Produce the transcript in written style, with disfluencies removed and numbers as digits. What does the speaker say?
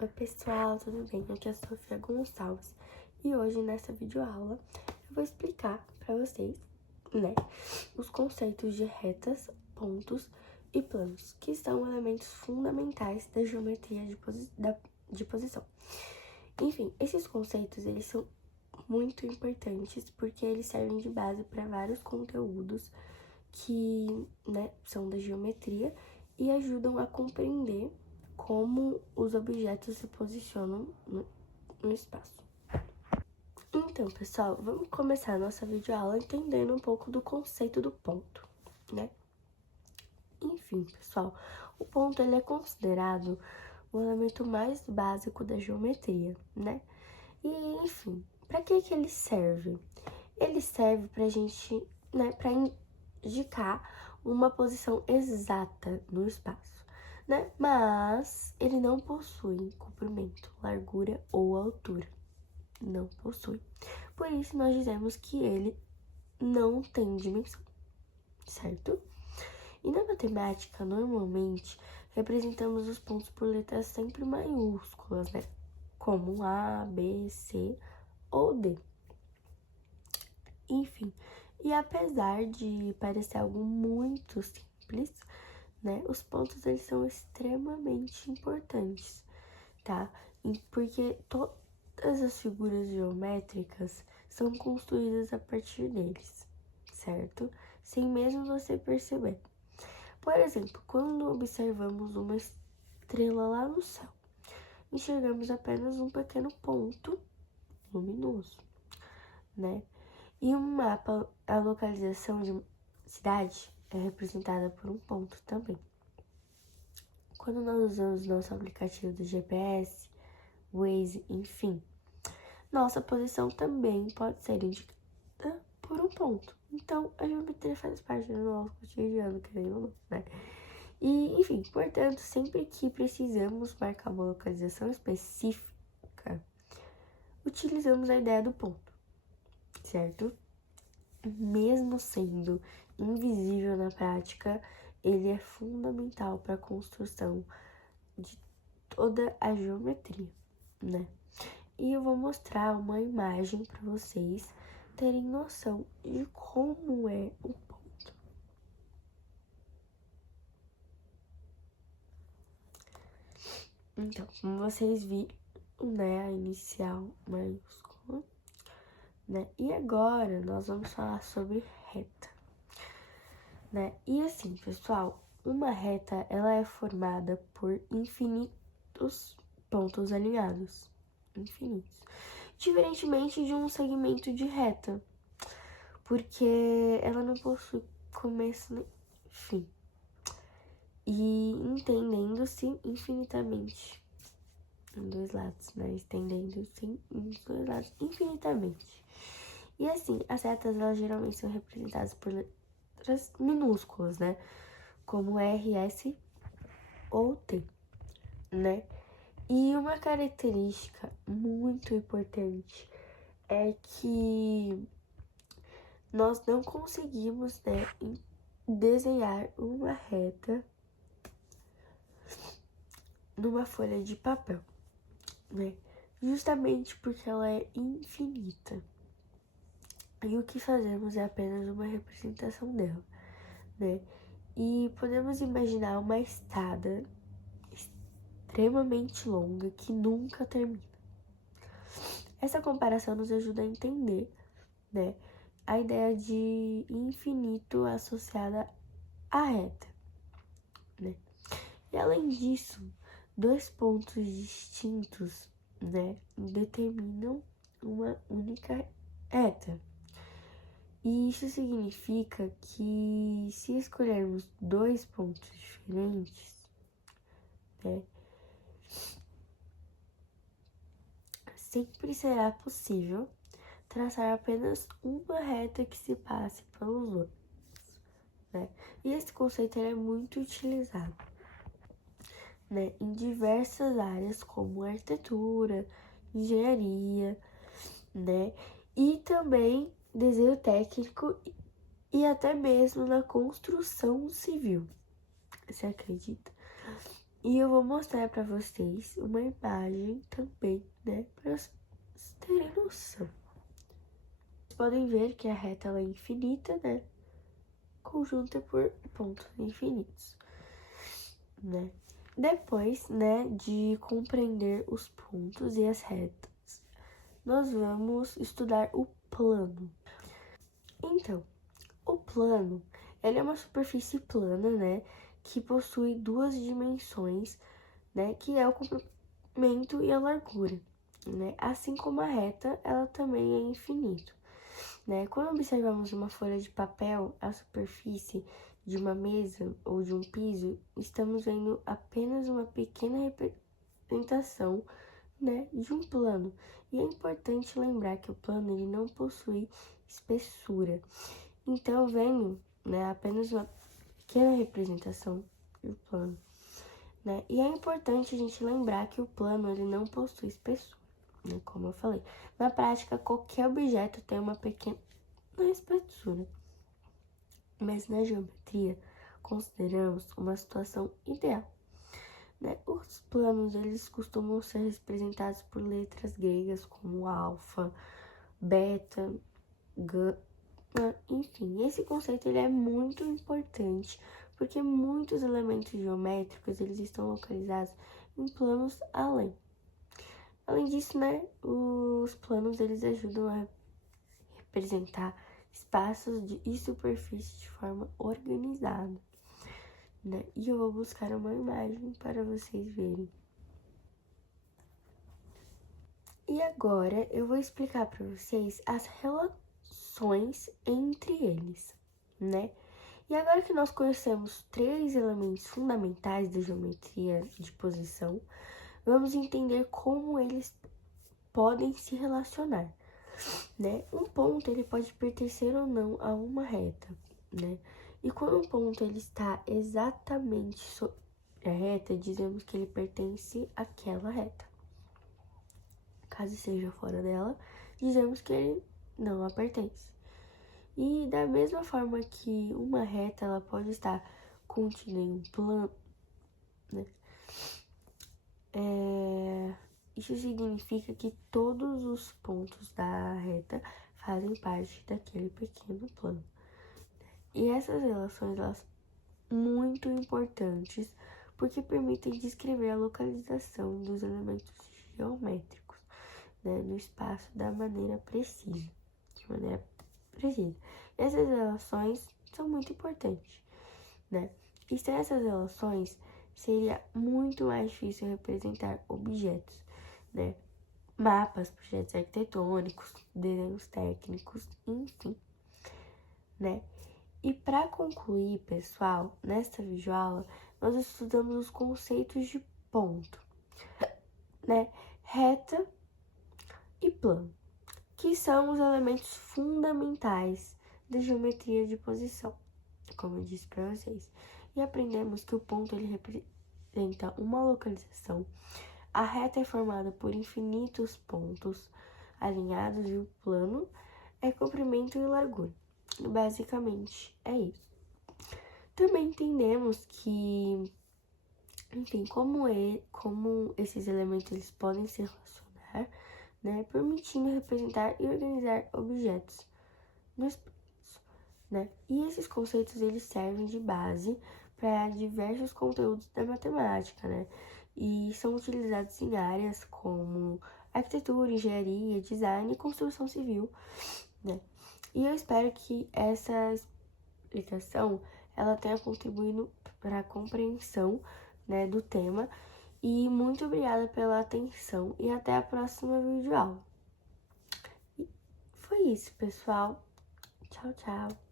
Oi pessoal, tudo bem? Aqui é a Sofia Gonçalves e hoje nessa videoaula eu vou explicar para vocês, os conceitos de retas, pontos e planos, que são elementos fundamentais da geometria de posição. Enfim, esses conceitos eles são muito importantes porque eles servem de base para vários conteúdos que são da geometria e ajudam a compreender como os objetos se posicionam no espaço. Então, pessoal, vamos começar a nossa videoaula entendendo um pouco do conceito do ponto, Enfim, pessoal, o ponto ele é considerado o elemento mais básico da geometria, E, enfim, para que ele serve? Ele serve pra gente, para indicar uma posição exata no espaço, Mas ele não possui comprimento, largura ou altura. Não possui. Por isso, nós dizemos que ele não tem dimensão, certo? E na matemática, normalmente, representamos os pontos por letras sempre maiúsculas, Como A, B, C ou D. Enfim, e apesar de parecer algo muito simples, os pontos eles são extremamente importantes, tá? Porque todas as figuras geométricas são construídas a partir deles, certo? Sem mesmo você perceber. Por exemplo, quando observamos uma estrela lá no céu, enxergamos apenas um pequeno ponto luminoso, E um mapa, a localização de cidade é representada por um ponto também. Quando nós usamos nosso aplicativo do GPS, Waze, enfim, nossa posição também pode ser indicada por um ponto. Então, a geometria faz parte do nosso cotidiano, querendo ou não, E, enfim, portanto, sempre que precisamos marcar uma localização específica, utilizamos a ideia do ponto, certo? Mesmo sendo invisível na prática, ele é fundamental para a construção de toda a geometria, E eu vou mostrar uma imagem para vocês terem noção de como é o ponto. Então, como vocês viram, a inicial maiúscula, E agora nós vamos falar sobre reta, E assim, pessoal, uma reta ela é formada por infinitos pontos alinhados, infinitos, diferentemente de um segmento de reta, porque ela não possui começo nem fim, e entendendo-se infinitamente em dois lados, Estendendo-se em dois lados infinitamente. E assim, as retas elas geralmente são representadas por letras minúsculas, Como R, S ou T, E uma característica muito importante é que nós não conseguimos, desenhar uma reta numa folha de papel, Justamente porque ela é infinita. E o que fazemos é apenas uma representação dela, E podemos imaginar uma escada extremamente longa que nunca termina. Essa comparação nos ajuda a entender, a ideia de infinito associada à reta, E além disso, dois pontos distintos, determinam uma única reta. E isso significa que se escolhermos dois pontos diferentes, sempre será possível traçar apenas uma reta que se passe pelos outros, E esse conceito é muito utilizado, em diversas áreas como arquitetura, engenharia, E também desenho técnico e até mesmo na construção civil. Você acredita? E eu vou mostrar para vocês uma imagem também, né, para vocês terem noção. Vocês podem ver que a reta ela é infinita, né, conjunta por pontos infinitos, né. Depois, né, de compreender os pontos e as retas, nós vamos estudar o plano. Então, o plano, ele é uma superfície plana, né, que possui duas dimensões, né, que é o comprimento e a largura, né? Assim como a reta, ela também é infinito, né? Quando observamos uma folha de papel, a superfície de uma mesa ou de um piso, estamos vendo apenas uma pequena representação, né, de um plano. E é importante lembrar que o plano ele não possui espessura. Então, vendo, né, apenas uma pequena representação do plano, né? E é importante a gente lembrar que o plano ele não possui espessura, né? Como eu falei. Na prática, qualquer objeto tem uma pequena espessura. Mas na geometria, consideramos uma situação ideal, né? Os planos eles costumam ser representados por letras gregas como alfa, beta, gama, enfim. Esse conceito ele é muito importante porque muitos elementos geométricos eles estão localizados em planos além. Além disso, né, os planos eles ajudam a representar espaços e superfícies de forma organizada, né? E eu vou buscar uma imagem para vocês verem. E agora eu vou explicar para vocês as relações entre eles, né? E agora que nós conhecemos três elementos fundamentais da geometria de posição, vamos entender como eles podem se relacionar, né? Um ponto ele pode pertencer ou não a uma reta, né? E quando um ponto ele está exatamente sobre a reta, dizemos que ele pertence àquela reta. Caso seja fora dela, dizemos que ele não a pertence. E da mesma forma que uma reta ela pode estar contida em um plano, né? Isso significa que todos os pontos da reta fazem parte daquele pequeno plano. E essas relações elas são muito importantes porque permitem descrever a localização dos elementos geométricos, né, no espaço de maneira precisa. E essas relações são muito importantes, né? E sem essas relações, seria muito mais difícil representar objetos, né? Mapas, projetos arquitetônicos, desenhos técnicos, enfim, né? E para concluir, pessoal, nesta videoaula, nós estudamos os conceitos de ponto, né? Reta e plano, que são os elementos fundamentais da geometria de posição, como eu disse para vocês. E aprendemos que o ponto ele representa uma localização, a reta é formada por infinitos pontos alinhados e o plano é comprimento e largura. Basicamente é isso. Também entendemos que, enfim, como esses elementos eles podem se relacionar, né, permitindo representar e organizar objetos no espaço, né? E esses conceitos eles servem de base para diversos conteúdos da matemática, né? E são utilizados em áreas como arquitetura, engenharia, design e construção civil, né? E eu espero que essa explicação ela tenha contribuído para a compreensão, né, do tema. E muito obrigada pela atenção e até a próxima videoaula. Foi isso, pessoal. Tchau, tchau.